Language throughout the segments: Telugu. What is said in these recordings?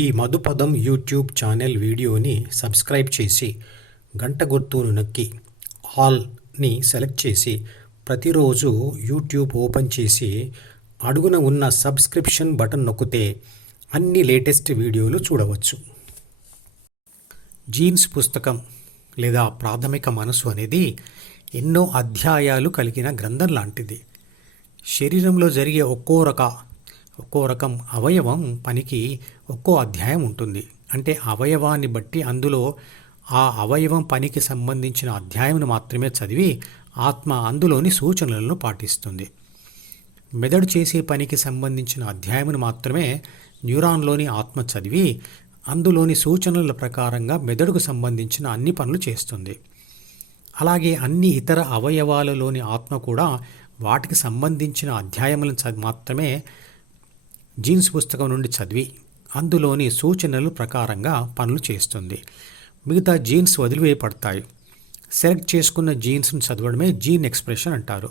ఈ మధుపదం యూట్యూబ్ ఛానల్ వీడియోని సబ్స్క్రైబ్ చేసి గంట గుర్తును నొక్కి ఆల్ని సెలెక్ట్ చేసి ప్రతిరోజు యూట్యూబ్ ఓపెన్ చేసి అడుగున ఉన్న సబ్స్క్రిప్షన్ బటన్ నొక్కితే అన్ని లేటెస్ట్ వీడియోలు చూడవచ్చు. జీన్స్ పుస్తకం లేదా ప్రాథమిక మనసు అనేది ఎన్నో అధ్యాయాలు కలిగిన గ్రంథం లాంటిది. శరీరంలో జరిగే ఒక్కో రక ఒక్కో రకం అవయవం పనికి ఒక్కో అధ్యాయం ఉంటుంది. అంటే అవయవాన్ని బట్టి అందులో ఆ అవయవం పనికి సంబంధించిన అధ్యాయంను మాత్రమే చదివి ఆత్మ అందులోని సూచనలను పాటిస్తుంది. మెదడు చేసే పనికి సంబంధించిన అధ్యాయమును మాత్రమే న్యూరాన్లోని ఆత్మ చదివి అందులోని సూచనల ప్రకారంగా మెదడుకు సంబంధించిన అన్ని పనులు చేస్తుంది. అలాగే అన్ని ఇతర అవయవాలలోని ఆత్మ కూడా వాటికి సంబంధించిన అధ్యాయములను చ మాత్రమే జీన్స్ పుస్తకం నుండి చదివి అందులోని సూచనలు ప్రకారంగా పనులు చేస్తుంది. మిగతా జీన్స్ వదిలివేయబడతాయి. సెలెక్ట్ చేసుకున్న జీన్స్ను చదవడమే జీన్ ఎక్స్ప్రెషన్ అంటారు.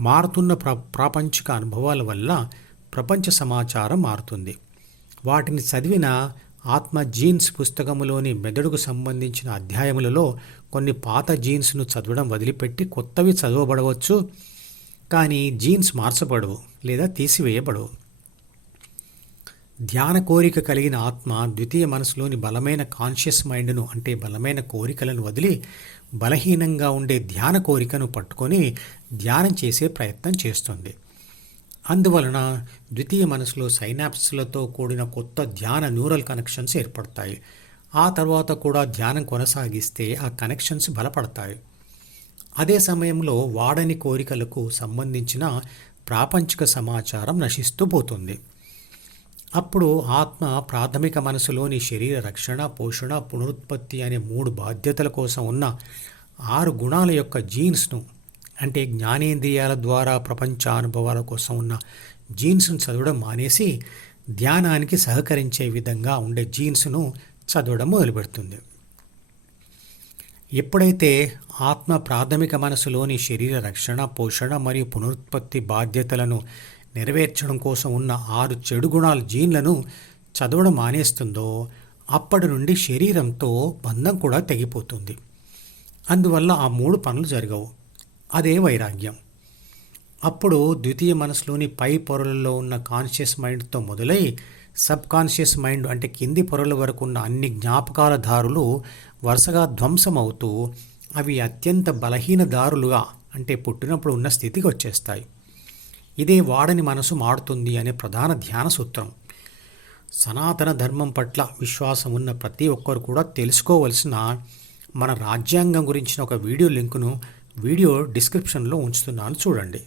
మారుతున్న ప్ర ప్రాపంచిక అనుభవాల వల్ల ప్రపంచ సమాచారం మారుతుంది. వాటిని చదివిన ఆత్మ జీన్స్ పుస్తకములోని మెదడుకు సంబంధించిన అధ్యాయములలో కొన్ని పాత జీన్స్ను చదవడం వదిలిపెట్టి కొత్తవి చదవబడవచ్చు కానీ జీన్స్ మార్చబడవు లేదా తీసివేయబడవు. ధ్యాన కోరిక కలిగిన ఆత్మ ద్వితీయ మనసులోని బలమైన కాన్షియస్ మైండ్ను అంటే బలమైన కోరికలను వదిలి బలహీనంగా ఉండే ధ్యాన కోరికను పట్టుకొని ధ్యానం చేసే ప్రయత్నం చేస్తుంది. అందువలన ద్వితీయ మనసులో సైనాప్స్లతో కూడిన కొత్త ధ్యాన న్యూరల్ కనెక్షన్స్ ఏర్పడతాయి. ఆ తర్వాత కూడా ధ్యానం కొనసాగిస్తే ఆ కనెక్షన్స్ బలపడతాయి. అదే సమయంలో వాడని కోరికలకు సంబంధించిన ప్రాపంచిక సమాచారం నశిస్తూ పోతుంది. అప్పుడు ఆత్మ ప్రాథమిక మనసులోని శరీర రక్షణ పోషణ పునరుత్పత్తి అనే మూడు బాధ్యతల కోసం ఉన్న ఆరు గుణాల యొక్క జీన్స్ను అంటే జ్ఞానేంద్రియాల ద్వారా ప్రపంచ అనుభవాల కోసం ఉన్న జీన్స్ను చదవడం మానేసి ధ్యానానికి సహకరించే విధంగా ఉండే జీన్స్ను చదవడం మొదలుపెడుతుంది. ఎప్పుడైతే ఆత్మ ప్రాథమిక మనసులోని శరీర రక్షణ పోషణ మరియు పునరుత్పత్తి బాధ్యతలను నెరవేర్చడం కోసం ఉన్న ఆరు చెడు గుణాల జీన్లను చదవడం మానేస్తుందో అప్పటి నుండి శరీరంతో బంధం కూడా తెగిపోతుంది. అందువల్ల ఆ మూడు పనులు జరగవు. అదే వైరాగ్యం. అప్పుడు ద్వితీయ మనసులోని పై పొరలలో ఉన్న కాన్షియస్ మైండ్తో మొదలై సబ్ కాన్షియస్ మైండ్ అంటే కింది పొరల వరకు ఉన్న అన్ని జ్ఞాపకాల దారులు వరుసగా ధ్వంసం అవుతూ అవి అత్యంత బలహీన దారులుగా అంటే పుట్టినప్పుడు ఉన్న స్థితికి వచ్చేస్తాయి. ఇదే వాడని మనసు మాడుతుంది అనే ప్రధాన ధ్యాన సూత్రం. సనాతన ధర్మం పట్ల విశ్వాసం ఉన్న ప్రతి ఒక్కరు కూడా తెలుసుకోవలసిన మన రాజ్యాంగం గురించిన ఒక వీడియో లింకును వీడియో డిస్క్రిప్షన్లో ఉంచుతున్నాను చూడండి.